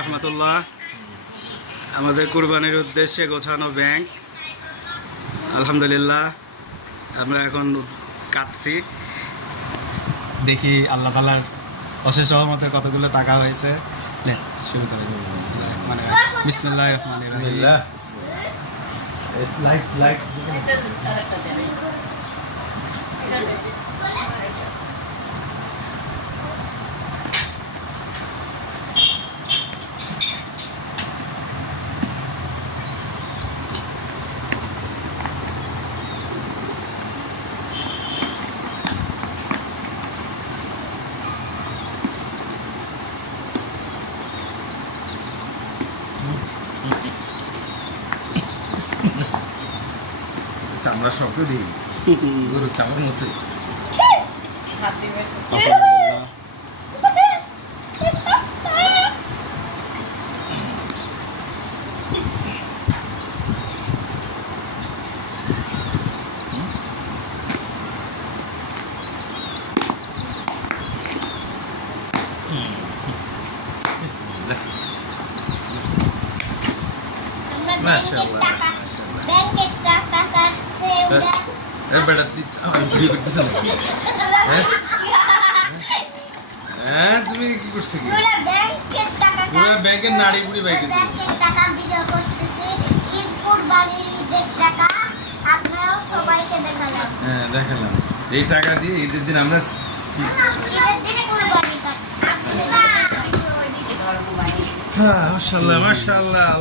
রহমতুল্লাহ। আমাদের কুরবানির উদ্দেশ্যে গোছানো ব্যাংক, আলহামদুলিল্লাহ আমরা এখন কাটছি। দেখি আল্লাহ তাআলার অশেষ রহমতে কতগুলো টাকা হয়েছে। শুরু করে মানে বিসমিল্লাহির রহমানির রহিম। চামড়া শক্ত দিই, গরুর চামড়ার মতোই। মাশাআল্লাহ ব্যাংকের টাকা কাটছে ওরা। বেটা আমি ভিডিও করতেছ না? হ্যাঁ তুমি কি করছো কি? পুরো ব্যাংকের টাকা পুরো ব্যাংকের নাড়ি বুড়ি বাইকে দিল। ব্যাংকের টাকা ভিডিও করতেছে। ঈদ কুরবানির ঈদের টাকা আপনারাও সবাইকে দেখালাম। হ্যাঁ দেখালাম। এই টাকা দিয়ে ঈদের দিন আমরা ঈদের দিনে কুরবানি কাটছি। মাশাআল্লাহ মাশাআল্লাহ।